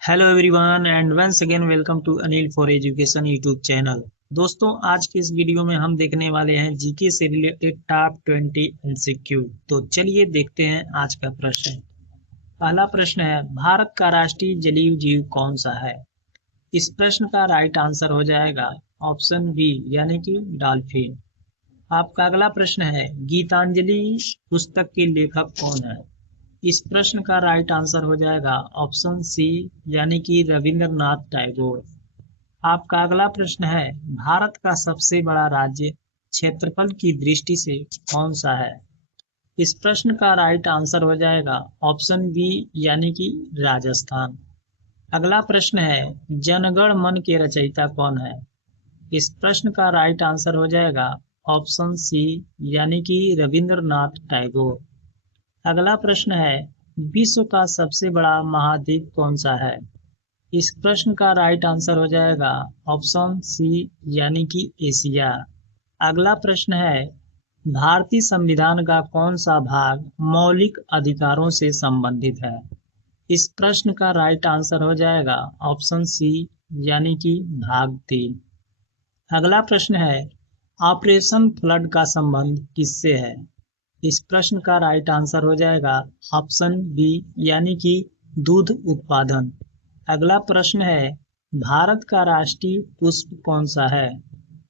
Hello everyone and once again welcome to Anil for education YouTube channel. दोस्तों, आज के इस वीडियो में हम देखने वाले हैं जीके से रिलेटेड टॉप 20 एमसीक्यू। तो चलिए देखते हैं आज का प्रश्न। पहला प्रश्न है, भारत का राष्ट्रीय जलीय जीव कौन सा है? इस प्रश्न का राइट आंसर हो जाएगा ऑप्शन बी यानी कि डॉल्फिन। आपका अगला प्रश्न है, गीतांजलि पुस्तक के लेखक कौन है? इस प्रश्न का राइट आंसर हो जाएगा ऑप्शन सी यानी कि रविंद्रनाथ टैगोर। आपका अगला प्रश्न है, भारत का सबसे बड़ा राज्य क्षेत्रफल की दृष्टि से कौन सा है? इस प्रश्न का राइट आंसर हो जाएगा ऑप्शन बी यानी कि राजस्थान। अगला प्रश्न है, जनगण मन के रचयिता कौन है? इस प्रश्न का राइट आंसर हो जाएगा ऑप्शन सी यानी कि रविंद्रनाथ टैगोर। अगला प्रश्न है, विश्व का सबसे बड़ा महाद्वीप कौन सा है? इस प्रश्न का राइट आंसर हो जाएगा ऑप्शन सी यानी कि एशिया। अगला प्रश्न है, भारतीय संविधान का कौन सा भाग मौलिक अधिकारों से संबंधित है? इस प्रश्न का राइट आंसर हो जाएगा ऑप्शन सी यानी कि भाग 3। अगला प्रश्न है, ऑपरेशन फ्लड का संबंध किससे है? इस प्रश्न का राइट आंसर हो जाएगा ऑप्शन बी यानी कि दूध उत्पादन। अगला प्रश्न है, भारत का राष्ट्रीय पुष्प कौन सा है?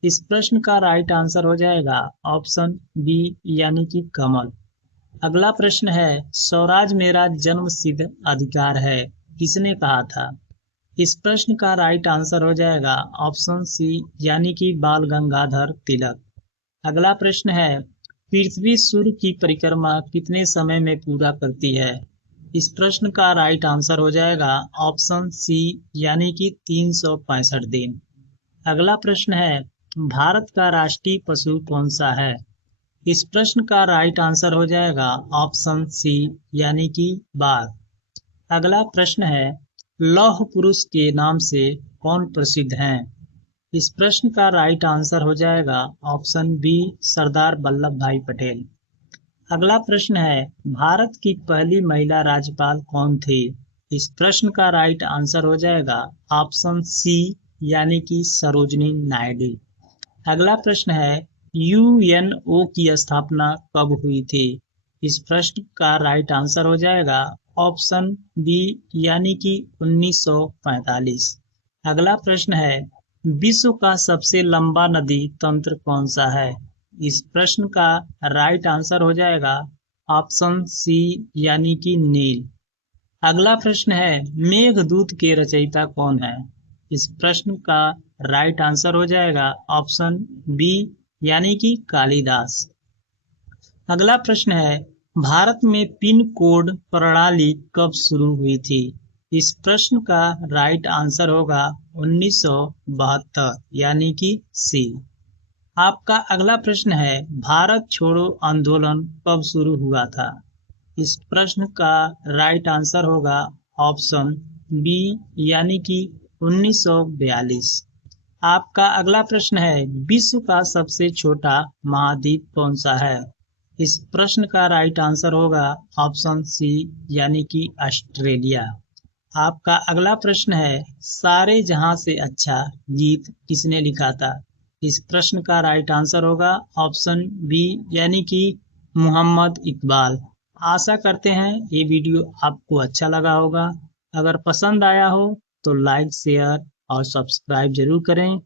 इस प्रश्न का राइट आंसर हो जाएगा ऑप्शन बी यानी कि कमल। अगला प्रश्न है, स्वराज मेरा जन्म सिद्ध अधिकार है किसने कहा था? इस प्रश्न का राइट आंसर हो जाएगा ऑप्शन सी यानी कि बाल गंगाधर तिलक। अगला प्रश्न है, पृथ्वी सूर्य की परिक्रमा कितने समय में पूरा करती है? इस प्रश्न का राइट आंसर हो जाएगा ऑप्शन सी यानी कि 365 दिन। अगला प्रश्न है, भारत का राष्ट्रीय पशु कौन सा है? इस प्रश्न का राइट आंसर हो जाएगा ऑप्शन सी यानी कि बाघ। अगला प्रश्न है, लौह पुरुष के नाम से कौन प्रसिद्ध हैं? इस प्रश्न का राइट आंसर हो जाएगा ऑप्शन बी सरदार वल्लभ भाई पटेल। अगला प्रश्न है, भारत की पहली महिला राज्यपाल कौन थी? इस प्रश्न का राइट आंसर हो जाएगा ऑप्शन सी यानी कि सरोजनी नायडू। अगला प्रश्न है, यूएनओ की स्थापना कब हुई थी? इस प्रश्न का राइट आंसर हो जाएगा ऑप्शन बी यानी कि 1945। अगला प्रश्न है, विश्व का सबसे लंबा नदी तंत्र कौन सा है? इस प्रश्न का राइट आंसर हो जाएगा ऑप्शन सी यानी कि नील। अगला प्रश्न है, मेघदूत के रचयिता कौन है? इस प्रश्न का राइट आंसर हो जाएगा ऑप्शन बी यानी कि कालिदास। अगला प्रश्न है, भारत में पिन कोड प्रणाली कब शुरू हुई थी? इस प्रश्न का राइट आंसर होगा 1972 यानी कि सी। आपका अगला प्रश्न है, भारत छोड़ो आंदोलन कब शुरू हुआ था? इस प्रश्न का राइट आंसर होगा ऑप्शन बी यानी कि 1942। आपका अगला प्रश्न है, विश्व का सबसे छोटा महाद्वीप कौन सा है? इस प्रश्न का राइट आंसर होगा ऑप्शन सी यानी कि ऑस्ट्रेलिया। आपका अगला प्रश्न है, सारे जहां से अच्छा गीत किसने लिखा था? इस प्रश्न का राइट आंसर होगा ऑप्शन बी यानी कि मोहम्मद इकबाल। आशा करते हैं ये वीडियो आपको अच्छा लगा होगा। अगर पसंद आया हो तो लाइक शेयर और सब्सक्राइब जरूर करें।